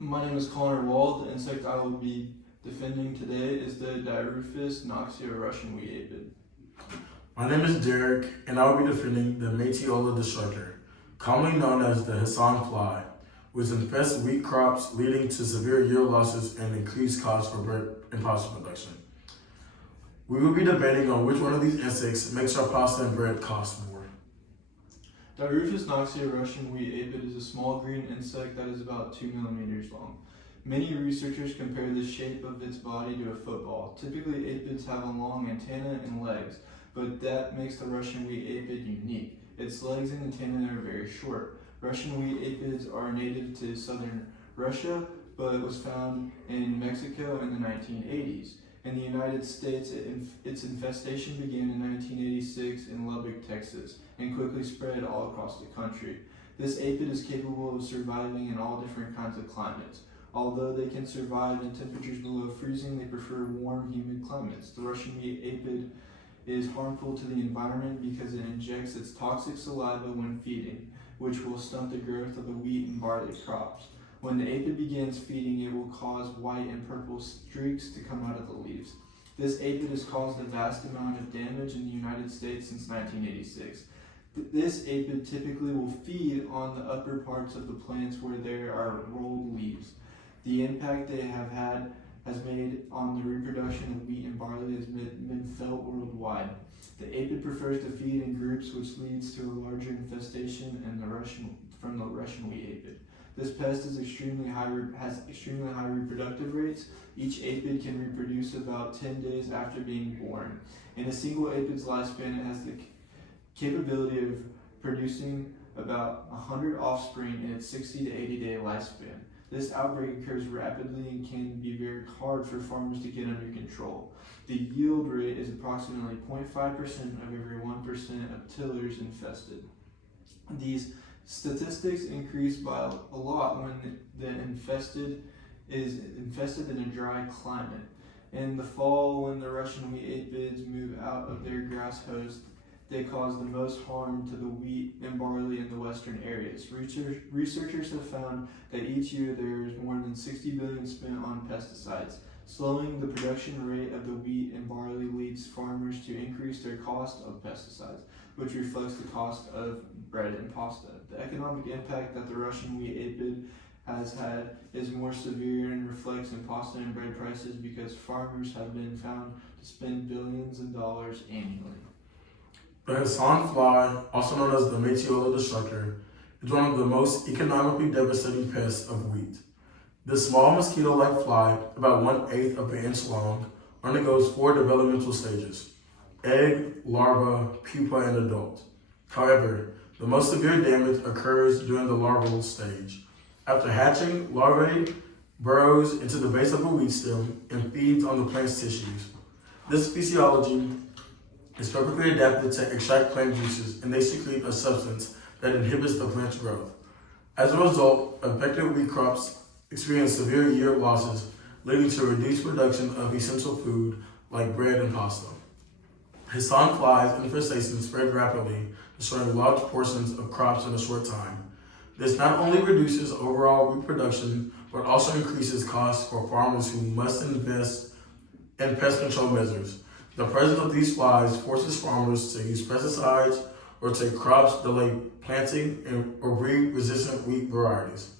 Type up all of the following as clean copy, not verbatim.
My name is Connor Wall. The insect I will be defending today is the Dirufus noxia Russian wheat aphid. My name is Derek, and I will be defending the Meteola destructor, commonly known as the Hassan fly, which infests wheat crops, leading to severe yield losses and increased costs for bread and pasta production. We will be debating on which one of these insects makes our pasta and bread cost more. Dirufus noxia Russian wheat aphid is a small green insect that is about 2 millimeters long. Many researchers compare the shape of its body to a football. Typically, aphids have a long antenna and legs, but that makes the Russian wheat aphid unique. Its legs and antennae are very short. Russian wheat aphids are native to southern Russia, but it was found in Mexico in the 1980s. In the United States, its infestation began in 1986 in Lubbock, Texas, and quickly spread all across the country. This aphid is capable of surviving in all different kinds of climates. Although they can survive in temperatures below freezing, they prefer warm, humid climates. The Russian wheat aphid is harmful to the environment because it injects its toxic saliva when feeding, which will stunt the growth of the wheat and barley crops. When the aphid begins feeding, it will cause white and purple streaks to come out of the leaves. This aphid has caused a vast amount of damage in the United States since 1986. This aphid typically will feed on the upper parts of the plants where there are rolled leaves. The impact they have had has made on the reproduction of wheat and barley has been felt worldwide. The aphid prefers to feed in groups, which leads to a larger infestation from the Russian wheat aphid. This pest has extremely high reproductive rates. Each aphid can reproduce about 10 days after being born. In a single aphid's lifespan, it has the capability of producing about 100 offspring in its 60 to 80 day lifespan. This outbreak occurs rapidly and can be very hard for farmers to get under control. The yield rate is approximately 0.5% of every 1% of tillers infested. These statistics increase by a lot when the infested is infested in a dry climate. In the fall, when the Russian wheat aphids move out of their grass host, they cause the most harm to the wheat and barley in the western areas. Researchers have found that each year there is more than 60 billion spent on pesticides. Slowing the production rate of the wheat and barley leads farmers to increase their cost of pesticides, which reflects the cost of bread and pasta. The economic impact that the Russian wheat aphid has had is more severe and reflects in pasta and bread prices because farmers have been found to spend billions of dollars annually. The Hassan fly, also known as the Meteola destructor, is one of the most economically devastating pests of wheat. This small mosquito-like fly, about 1/8 of an inch long, undergoes 4 developmental stages: egg, larva, pupa, and adult. However, the most severe damage occurs during the larval stage. After hatching, larvae burrows into the base of a wheat stem and feeds on the plant's tissues. This physiology is perfectly adapted to extract plant juices, and they secrete a substance that inhibits the plant's growth. As a result, affected wheat crops experience severe yield losses, leading to reduced production of essential food like bread and pasta. Hassan flies infestation spread rapidly, destroying large portions of crops in a short time. This not only reduces overall wheat production, but also increases costs for farmers who must invest in pest control measures. The presence of these flies forces farmers to use pesticides or take crops, delay planting, or breed resistant wheat varieties.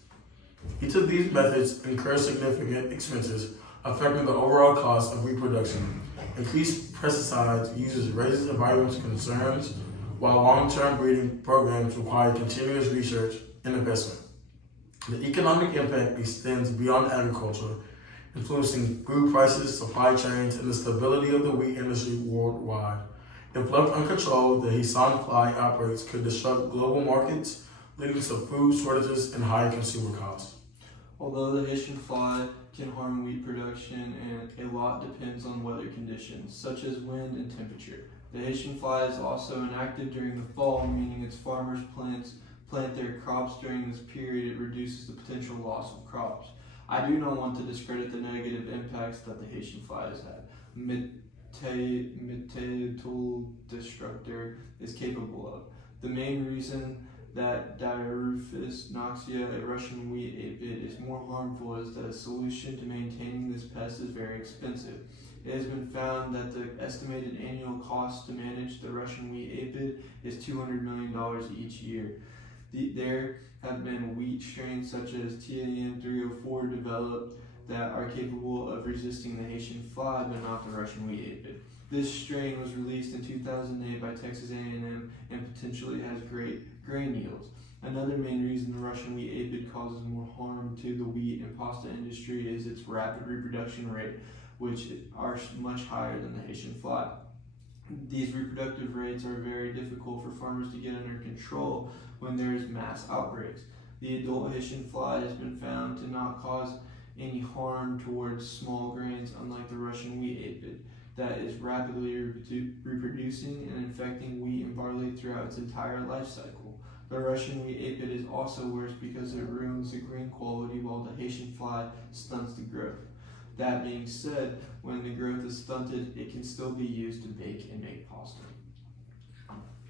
Each of these methods incurs significant expenses, affecting the overall cost of wheat production. Increased pesticides uses raises environmental concerns, while long-term breeding programs require continuous research and investment. The economic impact extends beyond agriculture, influencing food prices, supply chains, and the stability of the wheat industry worldwide. If left uncontrolled, the Hassan fly outbreaks could disrupt global markets, leading to food shortages and higher consumer costs. Although the Haitian fly can harm wheat production, and a lot depends on weather conditions, such as wind and temperature. The Haitian fly is also inactive during the fall, meaning its farmers plant their crops during this period. It reduces the potential loss of crops. I do not want to discredit the negative impacts that the Haitian fly has had. Meteola destructor is capable of. The main reason that Dirufus noxia, a Russian wheat aphid, is more more harmful is that a solution to maintaining this pest is very expensive. It has been found that the estimated annual cost to manage the Russian wheat aphid is $200 million each year. There have been wheat strains such as TAM 304 developed that are capable of resisting the Haitian fly but not the Russian wheat aphid. This strain was released in 2008 by Texas A&M and potentially has great grain yields. Another main reason the Russian wheat aphid causes more harm to the wheat and pasta industry is its rapid reproduction rate, which are much higher than the Haitian fly. These reproductive rates are very difficult for farmers to get under control when there is mass outbreaks. The adult Haitian fly has been found to not cause any harm towards small grains, unlike the Russian wheat aphid that is rapidly reproducing and infecting wheat and barley throughout its entire life cycle. The Russian wheat aphid is also worse because it ruins the grain quality while the Haitian fly stunts the growth. That being said, when the growth is stunted, it can still be used to bake and make pasta.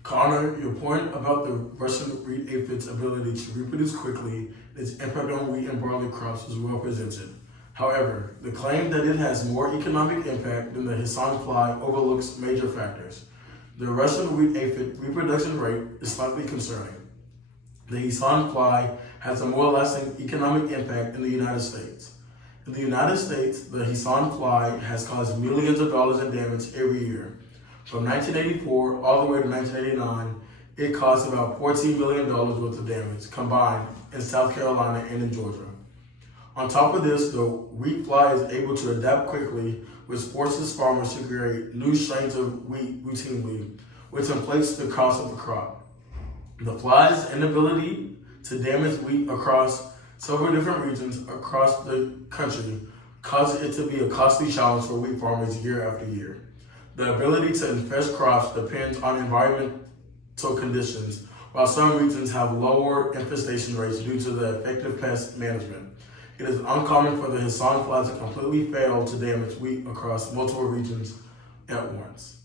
Connor, your point about the Russian wheat aphid's ability to reproduce quickly and its impact on wheat and barley crops is well presented. However, the claim that it has more economic impact than the Hisson fly overlooks major factors. The Russian wheat aphid reproduction rate is slightly concerning. The Hisson fly has a more lasting economic impact in the United States. In the United States, the Hisson fly has caused millions of dollars in damage every year. From 1984 all the way to 1989, it caused about $14 million worth of damage combined in South Carolina and in Georgia. On top of this, the wheat fly is able to adapt quickly, which forces farmers to create new strains of wheat routinely, which inflates the cost of the crop. The fly's inability to damage wheat across several different regions across the country causes it to be a costly challenge for wheat farmers year after year. The ability to infest crops depends on environmental conditions, while some regions have lower infestation rates due to the effective pest management. It is uncommon for the Hisson fly to completely fail to damage wheat across multiple regions at once.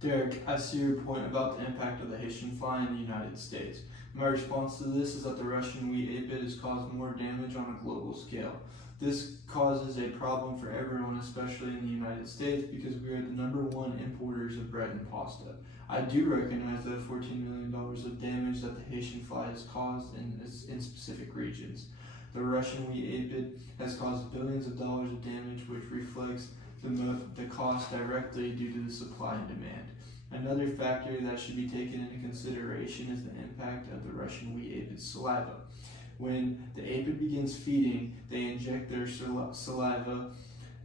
Derek, I see your point about the impact of the Haitian fly in the United States. My response to this is that the Russian wheat aphid has caused more damage on a global scale. This causes a problem for everyone, especially in the United States, because we are the #1 importers of bread and pasta. I do recognize that $14 million of damage that the Haitian fly has caused in specific regions. The Russian wheat aphid has caused billions of dollars of damage, which reflects the cost directly due to the supply and demand. Another factor that should be taken into consideration is the impact of the Russian wheat aphid's saliva. When the aphid begins feeding, they inject their saliva,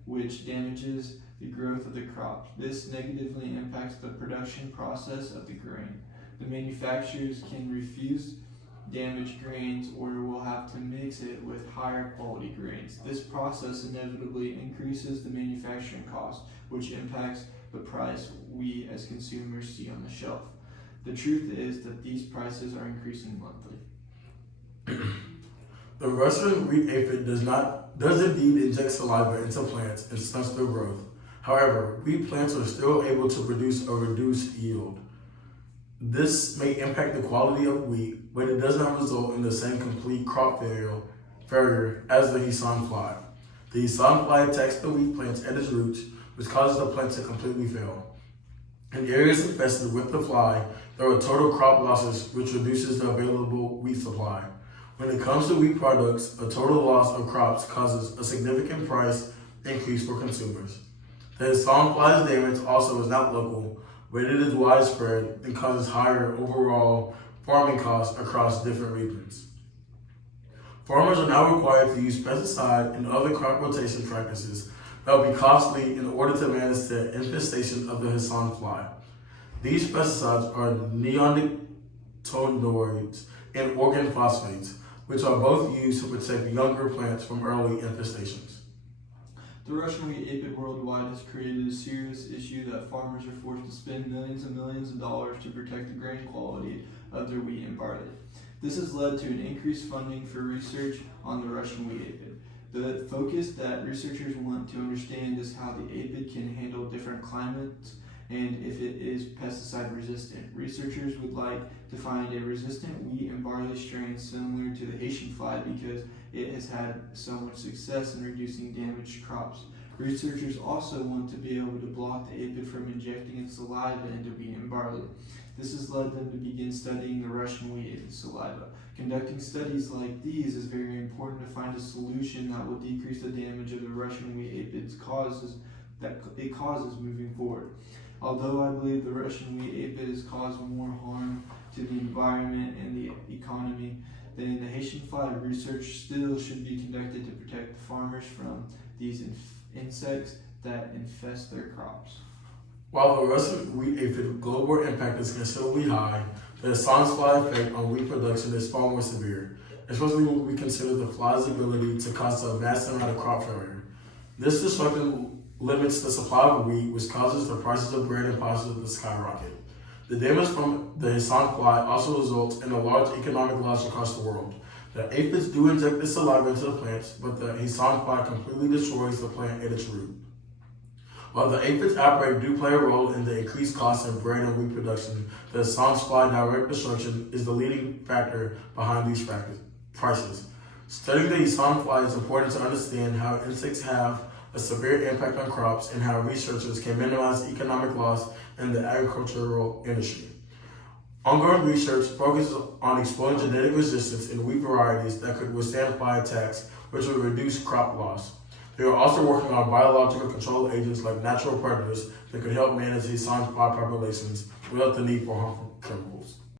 which damages the growth of the crop. This negatively impacts the production process of the grain. The manufacturers can refuse damaged grains or will have to mix it with higher quality grains. This process inevitably increases the manufacturing cost, which impacts the price we as consumers see on the shelf. The truth is that these prices are increasing monthly. The Russian wheat aphid does indeed inject saliva into plants and stunts their growth. However, wheat plants are still able to produce a reduced yield. This may impact the quality of wheat, but it does not result in the same complete crop failure as the Hisson fly. The Hisson fly attacks the wheat plants at its roots, which causes the plant to completely fail. In areas infested with the fly, there are total crop losses, which reduces the available wheat supply. When it comes to wheat products, a total loss of crops causes a significant price increase for consumers. The Hisson fly's damage also is not local, but it is widespread and causes higher overall farming costs across different regions. Farmers are now required to use pesticide and other crop rotation practices that will be costly in order to manage the infestation of the Hisson fly. These pesticides are neonicotinoids and organophosphates, which are both used to protect younger plants from early infestations. The Russian wheat aphid worldwide has created a serious issue that farmers are forced to spend millions and millions of dollars to protect the grain quality of their wheat and barley. This has led to an increased funding for research on the Russian wheat aphid. The focus that researchers want to understand is how the aphid can handle different climates and if it is pesticide resistant. Researchers would like to find a resistant wheat and barley strain similar to the Haitian fly because it has had so much success in reducing damaged crops. Researchers also want to be able to block the aphid from injecting its saliva into wheat and barley. This has led them to begin studying the Russian wheat aphid saliva. Conducting studies like these is very important to find a solution that will decrease the damage of the Russian wheat aphids causes moving forward. Although I believe the Russian wheat aphid has caused more harm to the environment and the economy than the Haitian fly, research still should be conducted to protect the farmers from these insects that infest their crops. While the Russian wheat aphid global impact is considerably high, the sans fly effect on wheat production is far more severe, especially when we consider the fly's ability to cause a massive amount of crop failure. This destruction limits the supply of wheat, which causes the prices of bread and pasta to skyrocket. The damage from the sans fly also results in a large economic loss across the world. The aphids do inject the saliva into the plants, but the sans fly completely destroys the plant at its root. While the aphids outbreak do play a role in the increased costs in bread and wheat production, the sans fly direct destruction is the leading factor behind these prices. Studying the sans fly is important to understand how insects have a severe impact on crops and how researchers can minimize economic loss in the agricultural industry. Ongoing research focuses on exploring genetic resistance in wheat varieties that could withstand fly attacks, which would reduce crop loss. They are also working on biological control agents like natural predators that could help manage these sans fly populations without the need for harmful chemicals.